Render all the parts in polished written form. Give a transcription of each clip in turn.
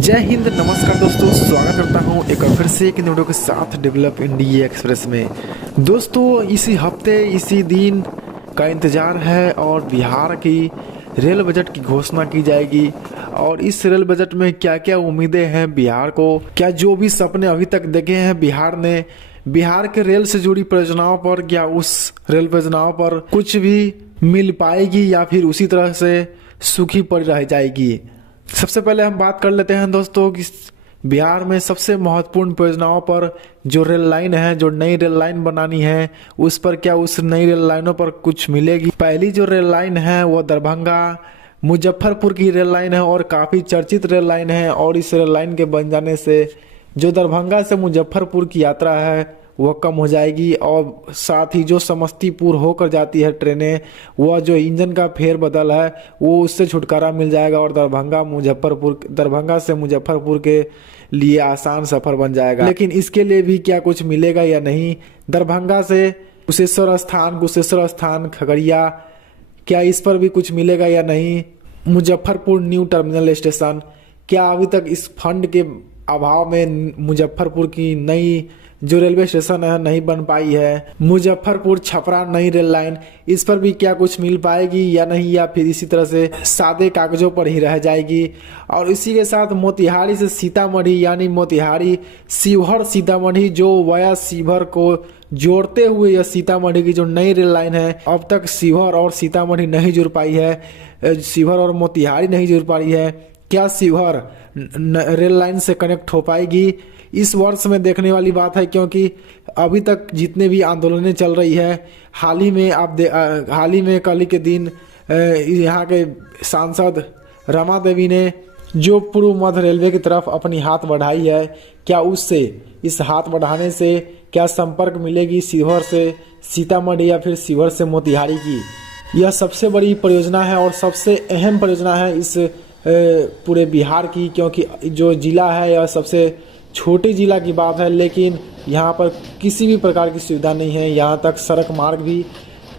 जय हिंद, नमस्कार दोस्तों। स्वागत करता हूं एक बार फिर से एक वीडियो के साथ डेवलप इंडिया एक्सप्रेस में। दोस्तों, इसी हफ्ते इसी दिन का इंतज़ार है और बिहार की रेल बजट की घोषणा की जाएगी। और इस रेल बजट में क्या क्या उम्मीदें हैं बिहार को, क्या जो भी सपने अभी तक देखे हैं बिहार ने, बिहार के रेल से जुड़ी परियोजनाओं पर, क्या उस रेल परियोजनाओं पर कुछ भी मिल पाएगी या फिर उसी तरह से सूखी पड़ी रह जाएगी। सबसे पहले हम बात कर लेते हैं दोस्तों कि बिहार में सबसे महत्वपूर्ण परियोजनाओं पर जो रेल लाइन है, जो नई रेल लाइन बनानी है, उस पर क्या उस नई रेल लाइनों पर कुछ मिलेगी। पहली जो रेल लाइन है वो दरभंगा मुजफ्फरपुर की रेल लाइन है और काफ़ी चर्चित रेल लाइन है। और इस रेल लाइन के बन जाने से जो दरभंगा से मुजफ्फरपुर की यात्रा है वह कम हो जाएगी और साथ ही जो समस्तीपुर होकर जाती है ट्रेनें, वह जो इंजन का फेरबदल है वो उससे छुटकारा मिल जाएगा और दरभंगा से मुजफ्फरपुर के लिए आसान सफ़र बन जाएगा। लेकिन इसके लिए भी क्या कुछ मिलेगा या नहीं। दरभंगा से कुशेश्वर स्थान खगड़िया, क्या इस पर भी कुछ मिलेगा या नहीं। मुजफ्फरपुर न्यू टर्मिनल स्टेशन, क्या अभी तक इस फंड के अभाव में मुजफ्फरपुर की नई जो रेलवे स्टेशन है नहीं बन पाई है। मुजफ्फरपुर छपरा नई रेल लाइन, इस पर भी क्या कुछ मिल पाएगी या नहीं, या फिर इसी तरह से सादे कागजों पर ही रह जाएगी। और इसी के साथ मोतिहारी से सीतामढ़ी, यानी मोतिहारी शिवहर सीतामढ़ी, जो वाया शिवहर को जोड़ते हुए यह सीतामढ़ी की जो नई रेल लाइन है, अब तक शिवहर और सीतामढ़ी नहीं जुड़ पाई है, शिवहर और मोतिहारी नहीं जुड़ पाई है। क्या शिवहर रेल लाइन से कनेक्ट हो पाएगी, इस वर्ष में देखने वाली बात है। क्योंकि अभी तक जितने भी आंदोलनें चल रही है, हाल ही में कल ही के दिन यहाँ के सांसद रमा देवी ने जो पूर्व मध्य रेलवे की तरफ अपनी हाथ बढ़ाई है, क्या उससे इस हाथ बढ़ाने से क्या संपर्क मिलेगी शिवहर से सीतामढ़ी या फिर शिवहर से मोतिहारी की। यह सबसे बड़ी परियोजना है और सबसे अहम परियोजना है इस पूरे बिहार की। क्योंकि जो जिला है यह सबसे छोटी जिला की बात है, लेकिन यहाँ पर किसी भी प्रकार की सुविधा नहीं है। यहाँ तक सड़क मार्ग भी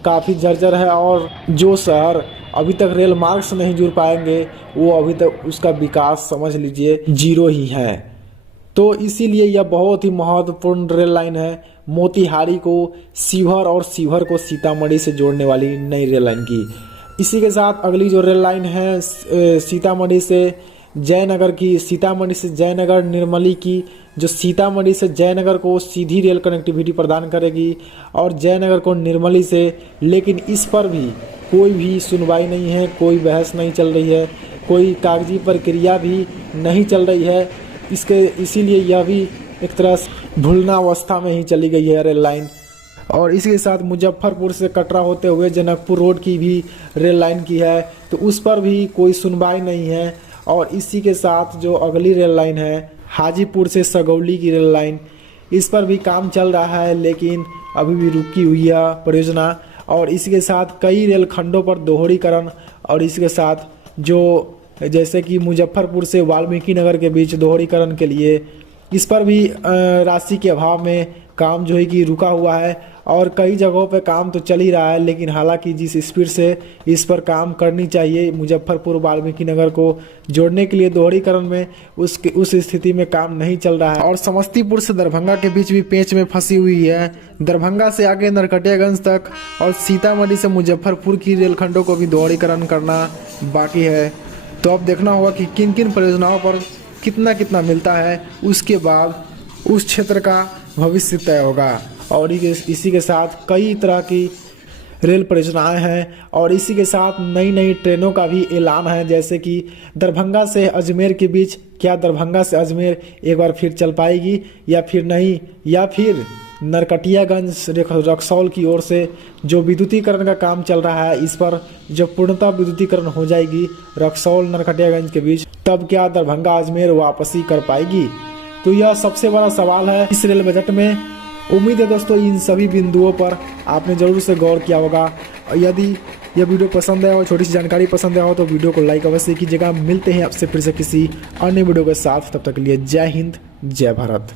काफ़ी जर्जर है और जो शहर अभी तक रेल मार्ग से नहीं जुड़ पाएंगे वो अभी तक उसका विकास समझ लीजिए जीरो ही है। तो इसीलिए यह बहुत ही महत्वपूर्ण रेल लाइन है, मोतिहारी को शिवहर और शिवहर को सीतामढ़ी से जोड़ने वाली नई रेल लाइन की। इसी के साथ अगली जो रेल लाइन है सीतामढ़ी से जयनगर की, सीतामढ़ी से जयनगर निर्मली की, जो सीतामढ़ी से जयनगर को सीधी रेल कनेक्टिविटी प्रदान करेगी और जयनगर को निर्मली से। लेकिन इस पर भी कोई भी सुनवाई नहीं है, कोई बहस नहीं चल रही है, कोई कागजी प्रक्रिया भी नहीं चल रही है। इसीलिए यह भी एक तरह से भूलना अवस्था में ही चली गई है रेल लाइन। और इसके साथ मुजफ्फरपुर से कटरा होते हुए जनकपुर रोड की भी रेल लाइन की है, तो उस पर भी कोई सुनवाई नहीं है। और इसी के साथ जो अगली रेल लाइन है हाजीपुर से सगौली की रेल लाइन, इस पर भी काम चल रहा है, लेकिन अभी भी रुकी हुई है परियोजना। और इसके साथ कई रेल खंडों पर दोहरीकरण, और इसके साथ जो जैसे कि मुजफ्फरपुर से वाल्मीकि नगर के बीच दोहरीकरण के लिए, इस पर भी राशि के अभाव में काम जो है कि रुका हुआ है। और कई जगहों पे काम तो चल ही रहा है, लेकिन हालांकि जिस स्पीड से इस पर काम करनी चाहिए मुजफ्फरपुर वाल्मीकि नगर को जोड़ने के लिए दोहरीकरण में, उस स्थिति में काम नहीं चल रहा है। और समस्तीपुर से दरभंगा के बीच भी पेंच में फंसी हुई है। दरभंगा से आगे नरकटियागंज तक और सीतामढ़ी से मुजफ्फरपुर की रेलखंडों को भी दोहरीकरण करना बाकी है। तो अब देखना होगा कि किन किन परियोजनाओं पर कितना कितना मिलता है, उसके बाद उस क्षेत्र का भविष्य तय होगा। और इसी के साथ कई तरह की रेल परियोजनाएं हैं और इसी के साथ नई नई ट्रेनों का भी ऐलान है। जैसे कि दरभंगा से अजमेर के बीच, क्या दरभंगा से अजमेर एक बार फिर चल पाएगी या फिर नहीं, या फिर नरकटियागंज रक्सौल की ओर से जो विद्युतीकरण का काम चल रहा है, इस पर जब पूर्णतः विद्युतीकरण हो जाएगी रक्सौल नरकटियागंज के बीच, तब क्या दरभंगा अजमेर वापसी कर पाएगी। तो यह सबसे बड़ा सवाल है इस रेल बजट में। उम्मीद है दोस्तों इन सभी बिंदुओं पर आपने जरूर से गौर किया होगा। यदि यह वीडियो पसंद आया और छोटी सी जानकारी पसंद आया हो तो वीडियो को लाइक अवश्य कीजिएगा। मिलते हैं आपसे फिर से किसी अन्य वीडियो के साथ, तब तक के लिए जय हिंद, जय भारत।